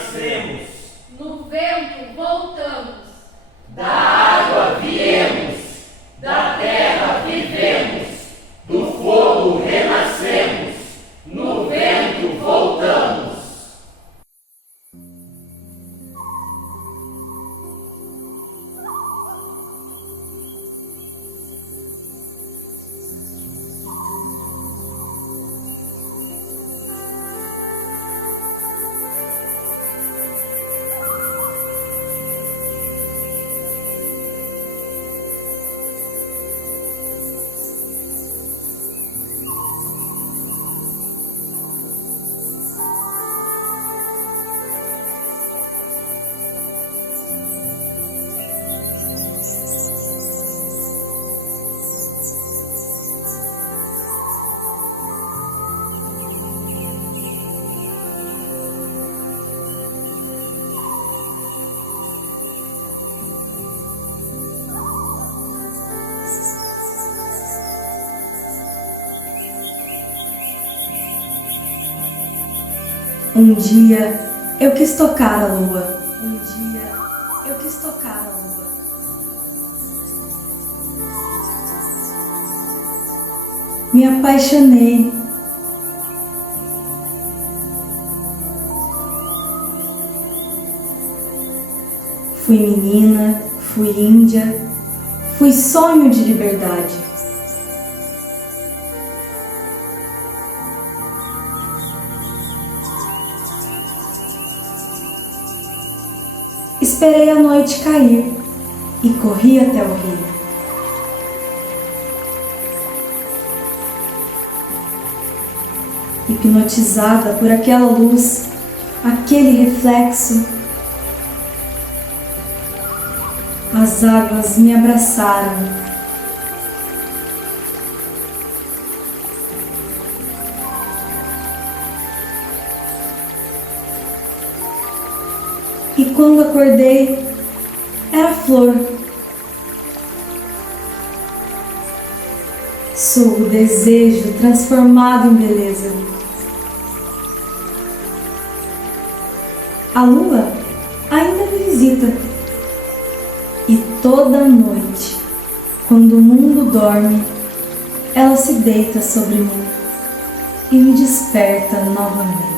renascemos, no vento voltamos, da água viemos, da terra vivemos, do fogo renascemos, no vento voltamos. Um dia eu quis tocar a lua. Um dia eu quis tocar a lua. Me apaixonei. Fui menina, fui índia, fui sonho de liberdade. Esperei a noite cair e corri até o rio. Hipnotizada por aquela luz, aquele reflexo, as águas me abraçaram. E quando acordei, era flor. Sou o desejo transformado em beleza. A lua ainda me visita. E toda noite, quando o mundo dorme, ela se deita sobre mim e me desperta novamente.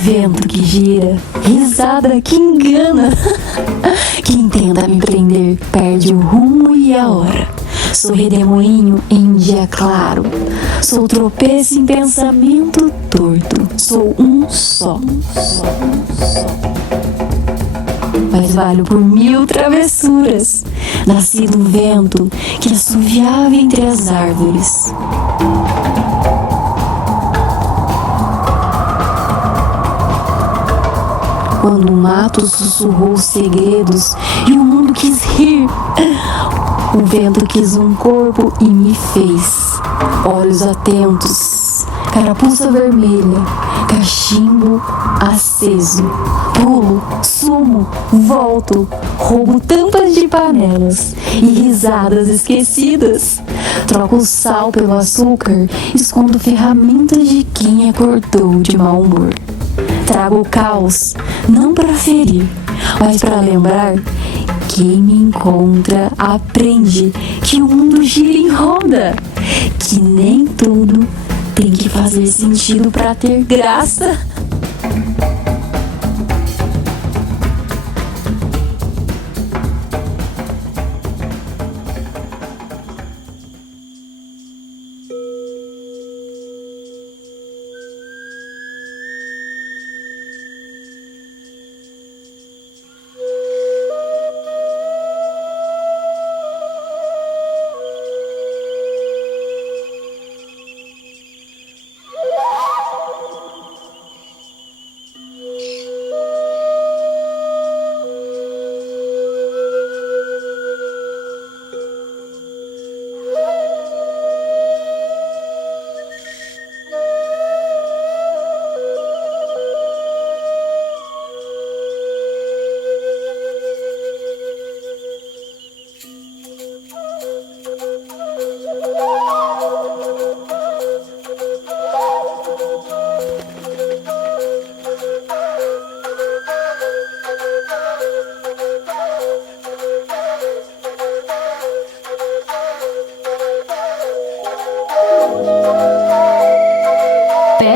Vento que gira, risada que engana. Quem tenta me prender perde o rumo e a hora. Sou redemoinho em dia claro. Sou tropeço em pensamento torto. Sou um só. Mas valho por 1000 travessuras. Nasci do vento que assoviava entre as árvores. Quando o mato sussurrou segredos e o mundo quis rir, o vento quis um corpo e me fez. Olhos atentos, carapuça vermelha, cachimbo aceso. Pulo, sumo, volto, roubo tampas de panelas e risadas esquecidas. Troco o sal pelo açúcar, escondo ferramentas de quem acordou de mau humor. Trago o caos, não para ferir, mas para lembrar. Quem me encontra aprende que o mundo gira em roda, que nem tudo tem que fazer sentido para ter graça.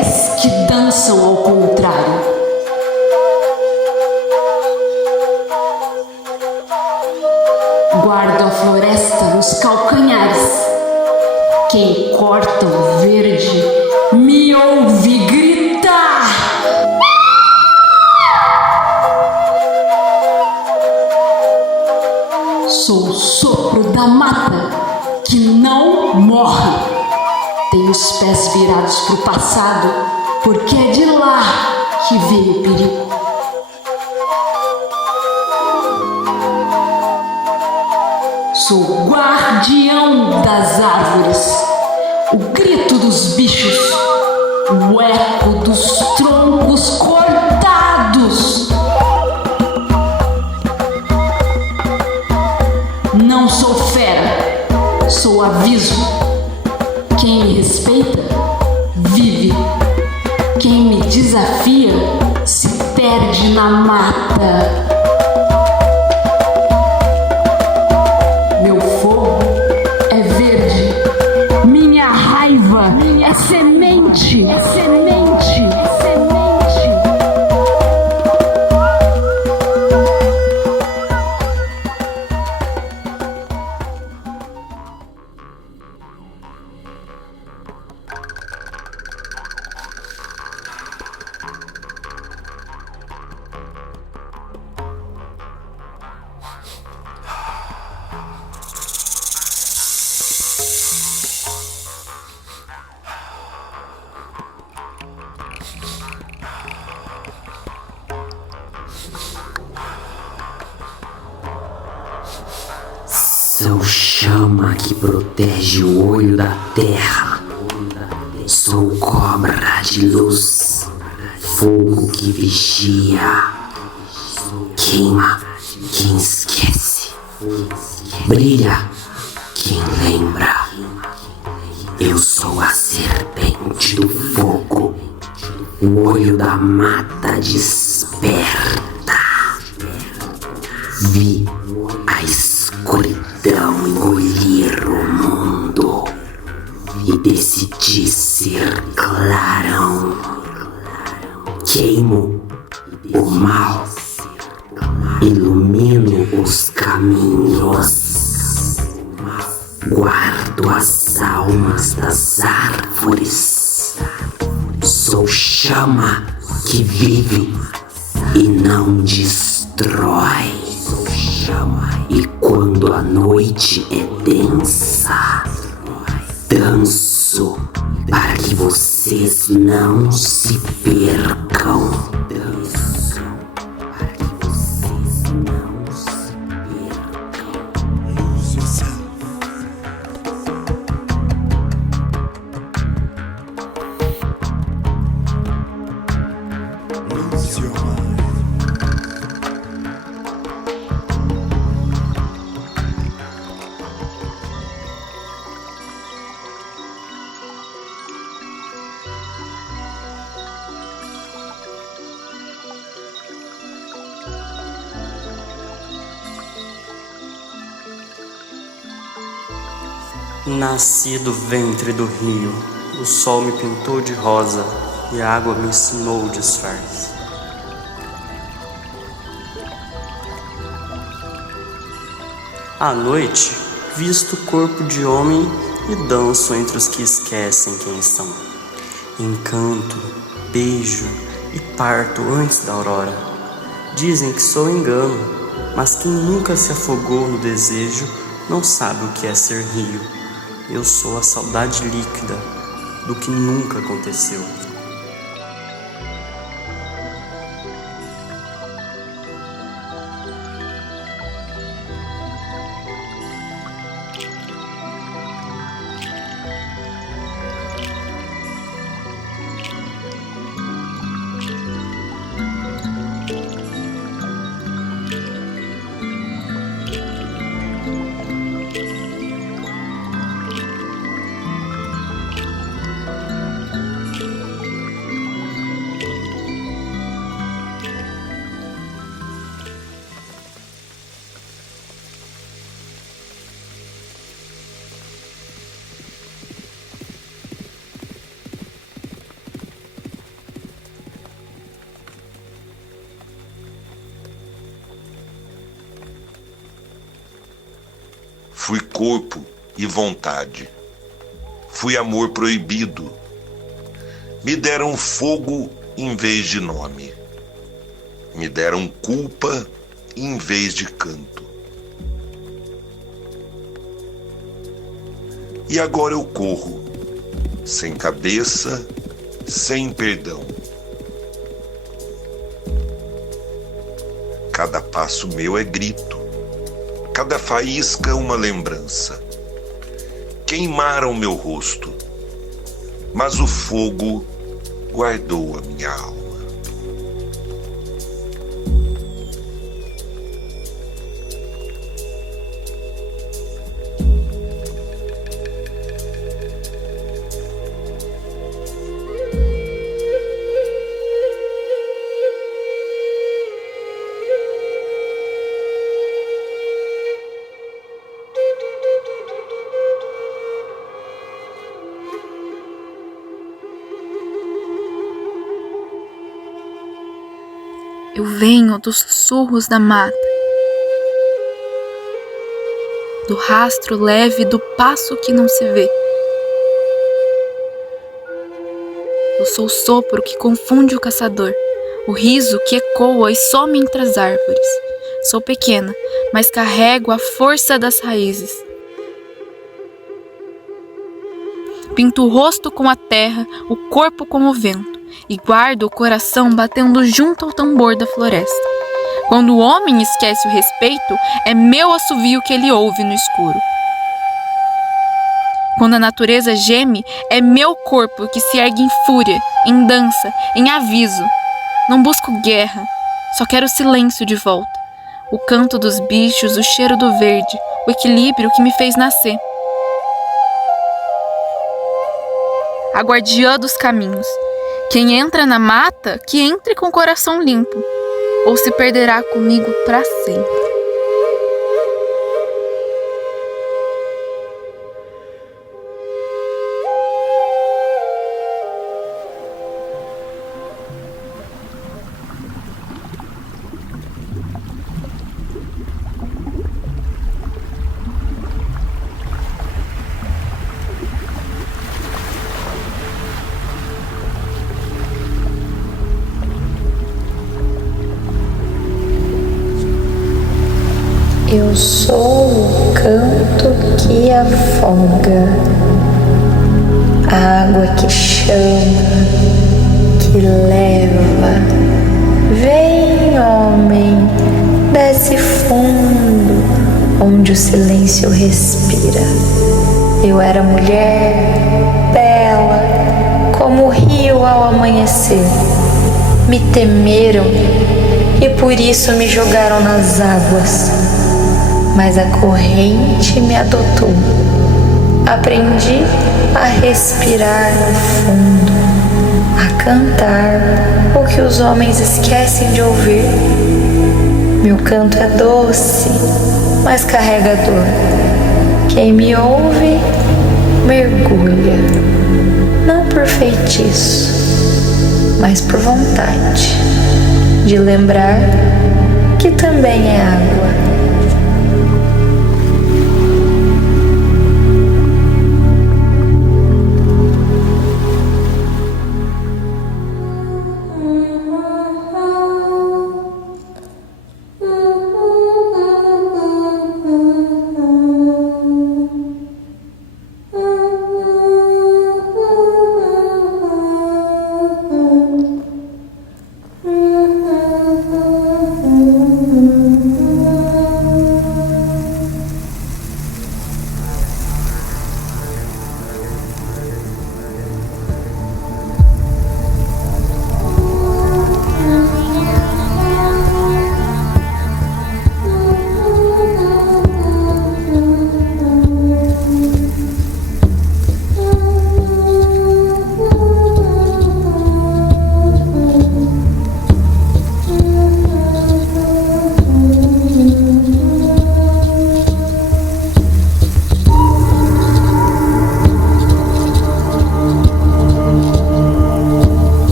pés que dançam ao contrário. Guardo a floresta nos calcanhares. Quem corta o verde me ouve gritar. Sou o sopro da mata que não morre. Tenho os pés virados pro passado, porque é de lá que vem o perigo. Sou o guardião das árvores, o grito dos bichos, o eco dos troncos cortados. Não sou fera, sou aviso. Quem me respeita, vive. Quem me desafia, se perde na mata. Meu fogo é verde. Minha raiva é semente. É semente. É semente. Sou chama que protege o olho da terra. Sou cobra de luz, fogo que vigia. Queima quem esquece, brilha quem lembra. Eu sou a serpente do fogo, o olho da mata desperta. Vi a escuridão engolir o mundo e decidi ser clarão. Queimo o mal, ilumino os caminhos, guardo as almas das árvores. Sou chama que vive e não destrói. E quando a noite é densa, danço para que vocês não se percam. Danço para que vocês não se percam. Lose yourself. Lose your mind. Nasci do ventre do rio, o sol me pintou de rosa e a água me ensinou o disfarce. À noite, visto o corpo de homem e danço entre os que esquecem quem são. Encanto, beijo e parto antes da aurora. Dizem que sou engano, mas quem nunca se afogou no desejo não sabe o que é ser rio. Eu sou a saudade líquida do que nunca aconteceu. Fui corpo e vontade. Fui amor proibido. Me deram fogo em vez de nome. Me deram culpa em vez de canto. E agora eu corro, sem cabeça, sem perdão. Cada passo meu é grito, cada faísca uma lembrança. Queimaram meu rosto, mas o fogo guardou a minha alma. Eu venho dos sussurros da mata, do rastro leve do passo que não se vê. Eu sou o sopro que confunde o caçador, o riso que ecoa e some entre as árvores. Sou pequena, mas carrego a força das raízes. Pinto o rosto com a terra, o corpo com o vento. E guardo o coração batendo junto ao tambor da floresta. Quando o homem esquece o respeito, é meu assovio que ele ouve no escuro. Quando a natureza geme, é meu corpo que se ergue em fúria, em dança, em aviso. Não busco guerra, só quero silêncio de volta. O canto dos bichos, o cheiro do verde, o equilíbrio que me fez nascer. A guardiã dos caminhos. Quem entra na mata, que entre com o coração limpo, ou se perderá comigo para sempre. Eu sou o canto que afoga, a água que chama, que leva. Vem, homem, desce fundo, onde o silêncio respira. Eu era mulher, bela, como o rio ao amanhecer. Me temeram e por isso me jogaram nas águas. Mas a corrente me adotou. Aprendi a respirar no fundo, a cantar o que os homens esquecem de ouvir. Meu canto é doce, mas carrega dor. Quem me ouve, mergulha, não por feitiço, mas por vontade de lembrar que também é água.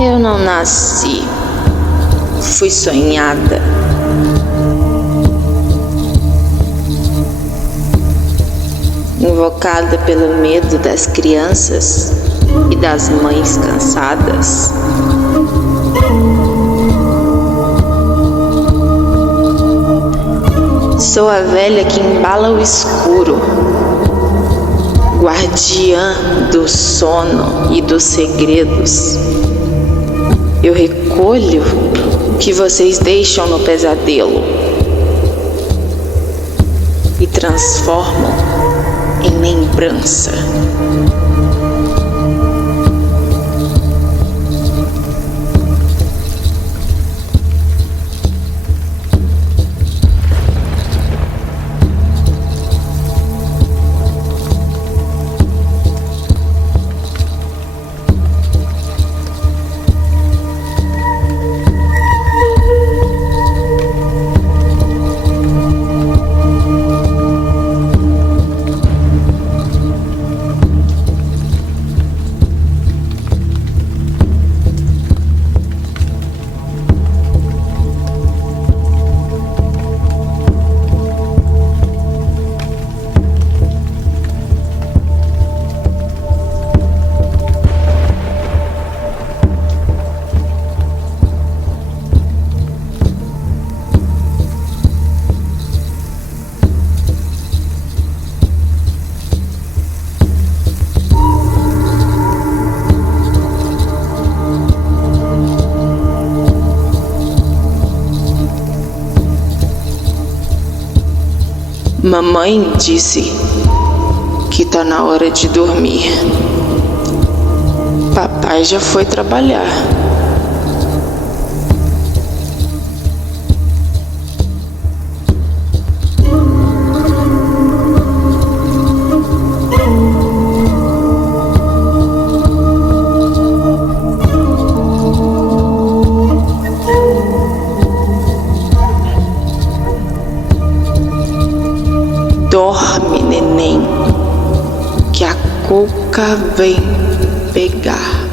Eu não nasci fui sonhada. Invocada pelo medo das crianças e das mães cansadas. Sou a velha que embala o escuro, guardiã do sono e dos segredos. Eu recolho o que vocês deixam no pesadelo e transformo em lembrança. Mamãe disse que tá na hora de dormir. Papai já foi trabalhar. Dorme, neném, que a Cuca vem pegar.